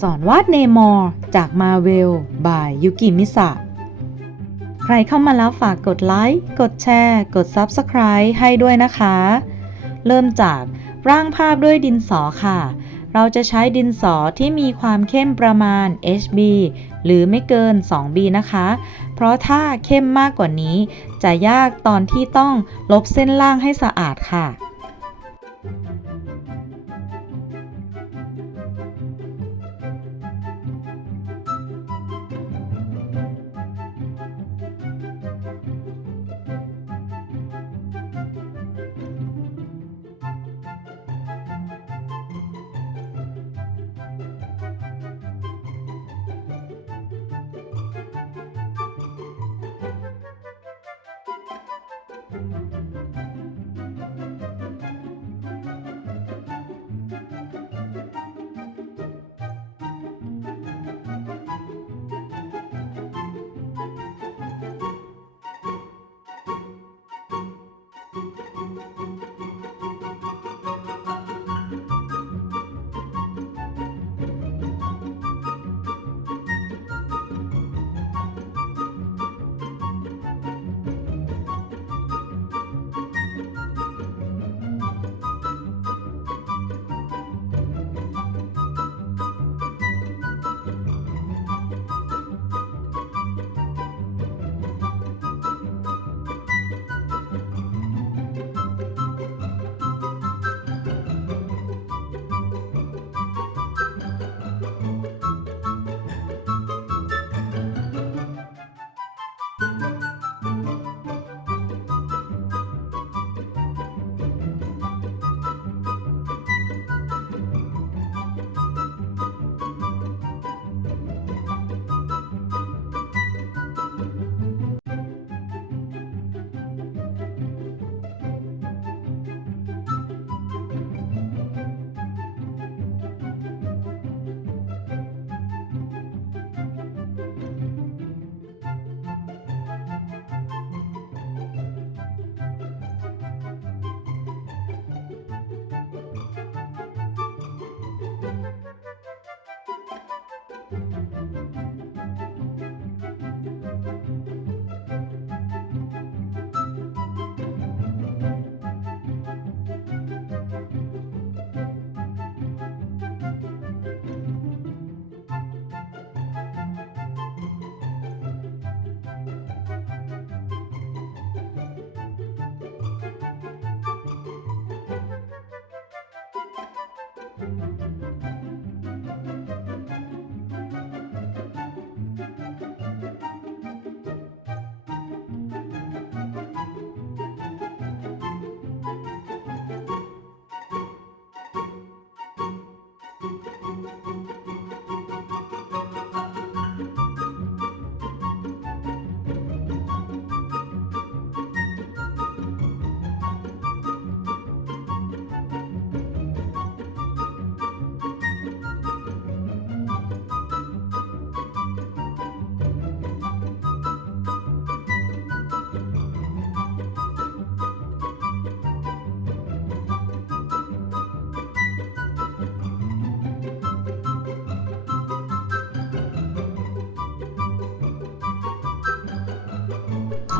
สอนวาดเนมอร์จากมาเวลบายยุกิมิสะใครเข้ามาแล้วฝากกดไลค์ กดแชร์ กด Subscribe ให้ด้วยนะคะ เริ่มจากร่างภาพด้วยดินสอค่ะ เราจะใช้ดินสอที่มีความเข้มประมาณ HB หรือไม่เกิน 2B นะคะ เพราะถ้าเข้มมากกว่านี้ จะยากตอนที่ต้องลบเส้นล่างให้สะอาดค่ะ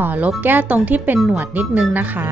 ขอลบแก้ตรงที่เป็นหนวดนิดนึงนะคะ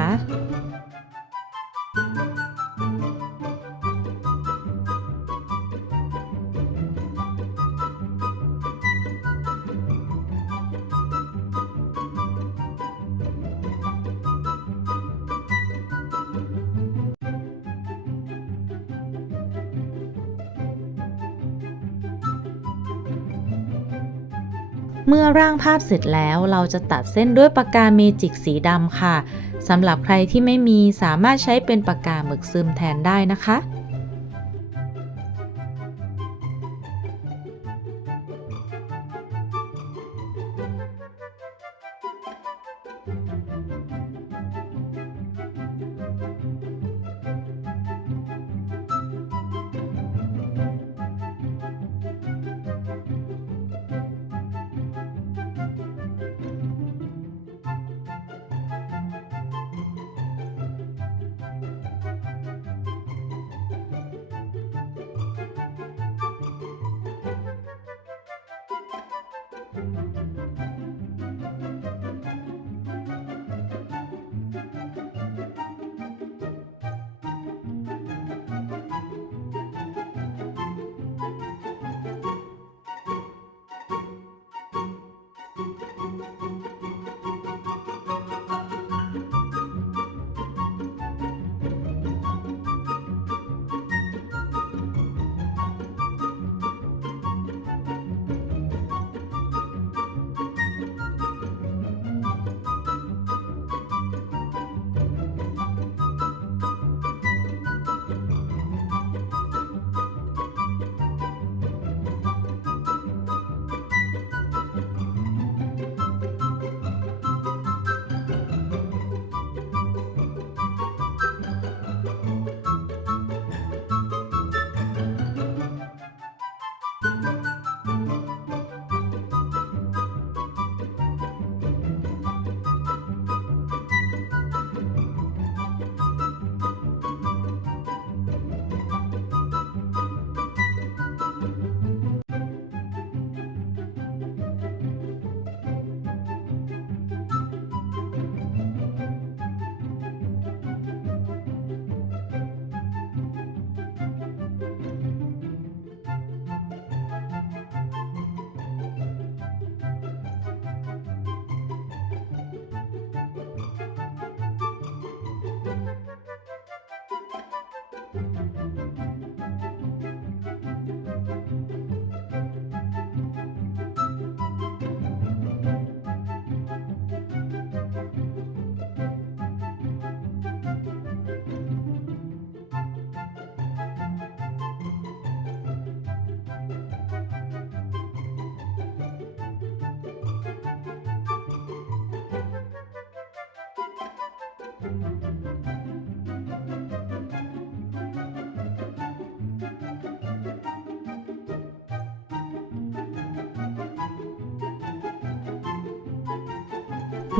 เมื่อร่างภาพเสร็จแล้วเราจะตัดเส้นด้วยปากกาเมจิกสีดำค่ะสำหรับใครที่ไม่มีสามารถใช้เป็นปากกาหมึกซึมแทนได้นะคะ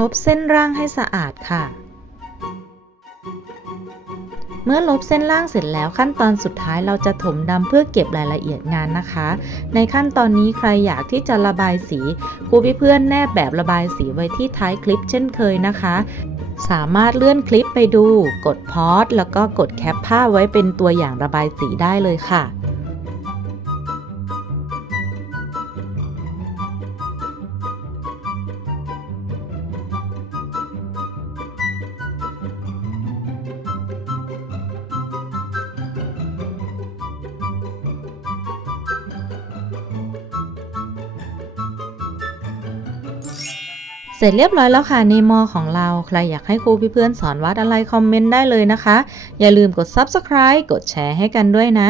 ลบเส้นร่างให้สะอาดค่ะ เมื่อลบเส้นล่างเสร็จแล้วขั้นตอนสุดท้ายเราจะถมดำเพื่อเก็บรายละเอียดงานนะคะ ในขั้นตอนนี้ใครอยากที่จะระบายสีครูพี่เพื่อนแนบแบบระบายสีไว้ที่ท้ายคลิปเช่นเคยนะคะสามารถเลื่อนคลิปไปดู กดพอสแล้วก็กดแคปภาพไว้เป็นตัวอย่างระบายสีได้เลยค่ะ เสร็จเรียบร้อยแล้วค่ะในมอของเรา ใครอยากให้ครูพี่เพื่อนสอนวาดอะไรคอมเมนต์ได้เลยนะคะ อย่าลืมกด subscribe กดแชร์ให้กันด้วยนะ